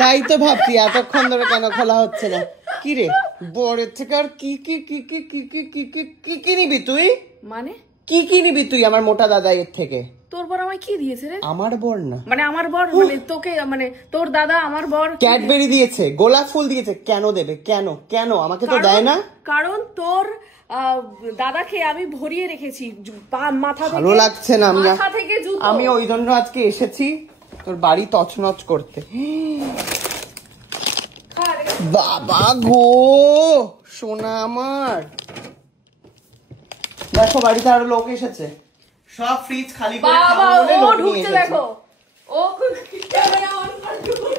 তাই তো ভাবছি এতক্ষণ ধরে কেন খোলা হচ্ছে না। কি রে বরের থেকে আর কি কি কি কি কি কি কি কি কি কি নিবি তুই? মানে কি কি নিবি তুই আমার মোটা দাদা এর থেকে? তোর বর আমায় কি দিয়েছে রে? আমার বর না, মানে আমার বর মানে তোকে, মানে তোর দাদা আমার বর ক্যাডবেরি দিয়েছে, গোলাপ ফুল দিয়েছে। কেন দেবে? কেন কেন আমাকে তো দেয় না? কারণ তোর দাদাকে আমি ভরিয়ে রেখেছি মাথা থেকে। ভালো লাগছে না মাথা থেকে জুতো। আমি ওই জন্য আজকে এসেছি তোর বাড়ি তছনছ করতে। বাবা গো সোনা আমার, দেখো বাড়িতে আরো লোক এসেছে, সব ফ্রিজ খালি করে খাবো বলে লোক নিয়ে এসেছে। দেখো ও ক্যামেরা অন করে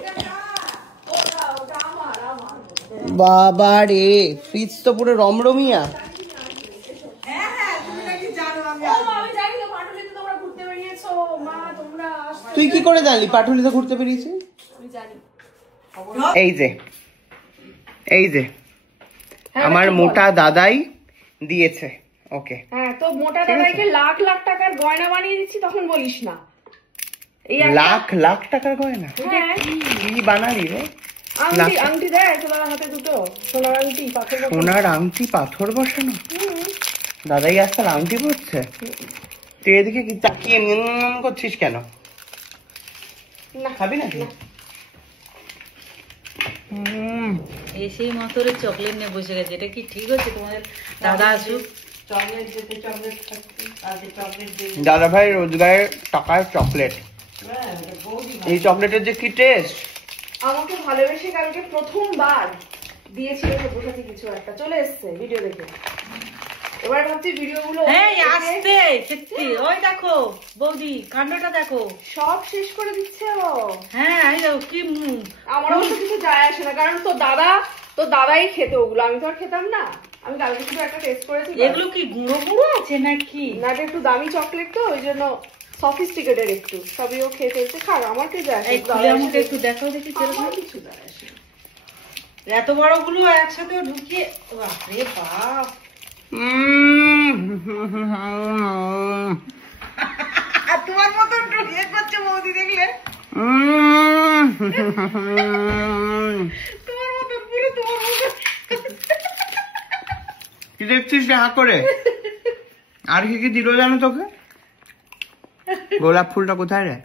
বাবা রে, ফ্রিজ তো পুরো রমরমিয়া। তুই কি করে জানলি পাটুলিতে ঘুরতে বেরিয়েছি? এই যে এই যে আমার মোটা দাদাই দিয়েছে। ওকে হ্যাঁ, তো মোটা দাদাইকে লাখ লাখ টাকার গয়না বানিয়ে দিচ্ছি, তখন বলিস না। লাখ লাখ টাকার গয়না? কি বানালি রে? আংটি আংটি দেয় তোর হাতে দুটো সোনার আংটি, পাথর সোনার আংটি পাথর বসানো। দাদাই আজকাল আংটি পরছে। তুই এদিকে কি তাকিয়ে করছিস কেন? খাবি নাকি? এসেই মতরে চকলেট নিয়ে বসে গেছে। এটা কি ঠিক হচ্ছে? তোমাদের দাদা আসুক, চকলেট যেতে চকলেট খাচ্ছি, আজকে চকলেট দেই। দাদা ভাই রোজগারের টাকার চকলেট। এই চকলেটের যে কি টেস্ট। আমাকে ভালোবেসে কালকে প্রথমবার দিয়েছিল বসাতে কিছু একটা, চলে এসছে ভিডিও দেখে। এবার ভাবছি ভিডিওগুলো আসতে সত্যি। ওই দেখো বৌদি কাণ্ডটা দেখো, সব শেষ করে দিচ্ছে ও। হ্যাঁ কি আমার অবশ্য কিছু যায় আসে না, কারণ তো দাদাই খেতে ওগুলো, আমি তো আর খেতাম না। আমি কালকে শুধু একটা টেস্ট করেছি। এগুলো কি গুঁড়ো গুঁড়ো আছে নাকি? না, একটু দামি চকলেট তো ওই জন্য সফিস্টিকেটেড একটু, সবই ও খেয়ে ফেলছে। খাক, আমার কে যায়? আমাকে একটু দেখাও দেখি কিছু যায় আসে। এত বড় গুলো একসাথে ঢুকিয়ে, বাপরে বাপ। তোমার মতন ঢুকিয়ে করছে বৌদি, দেখলে তোমার মতন পুরো তোমার মতন। কি দেখছিস হা করে? আর কি কি দিল জানো তোকে? গোলাপ ফুলটা কোথায় রে?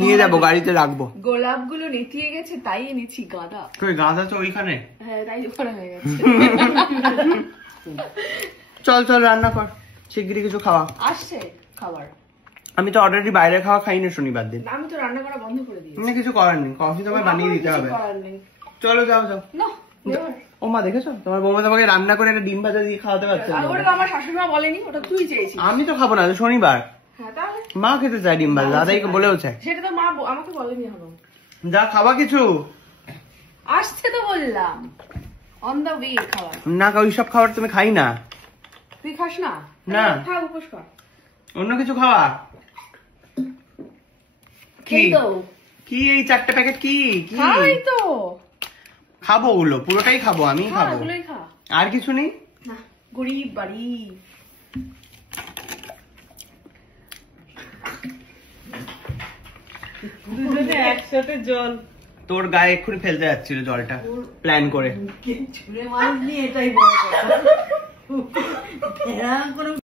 নিয়ে যাবো, গাড়িতে রাখবো। গোলাপ গুলো নেতিয়ে গেছে তাই এনেছি। গাঁদা কই? গাঁদা তো ওইখানে। হ্যাঁ, তাই করা হয়ে গেছে। চল চল রান্না কর, শিগগিরই কিছু খাওয়া আসছে খাবার। আমি তো অলরেডি বাইরে খাওয়া খাই না শনিবার দিন। আমি তো রান্না করা বন্ধ করে দিয়েছি। কিছু করার নেই, কফি তোমায় বানিয়ে দিতে হবে। চলো যাও যাও। ও মা দেখেছো তোমার বৌমা তোমাকে রান্না করে একটা ডিম ভাজা দিয়ে খাওয়াতে পারছে। আমার শাশুড়ি মা বলেনি, ওটা তুই চেয়েছিস। আমি তো খাবো না, শনিবার। হ্যাঁ, তাহলে মা খেতে চায় ডিম ভাজা, দাদাইকে বলেও চায়। সেটা তো মা আমাকে বলেনি এখনো। যা খাওয়া কিছু আসছে তো বললাম, অন দা ওয়ে খাবার। না, ওইসব খাবার তুমি খাই না। তুই খাস না? না, খা, উপোস কর। অন্য কিছু খাওয়া। কি কি এই 4টে প্যাকেট কি কি? খাই তো, খাবো ওগুলো, পুরোটাই খাবো আমি। খাবো, আর কিছু নেই। না, গরিব বাড়ি। একসাথে জল তোর গায়ে এক্ষুনি ফেলতে যাচ্ছিল জলটা প্ল্যান করে। ছুঁড়ে মারনি, এটাই বড় কথা।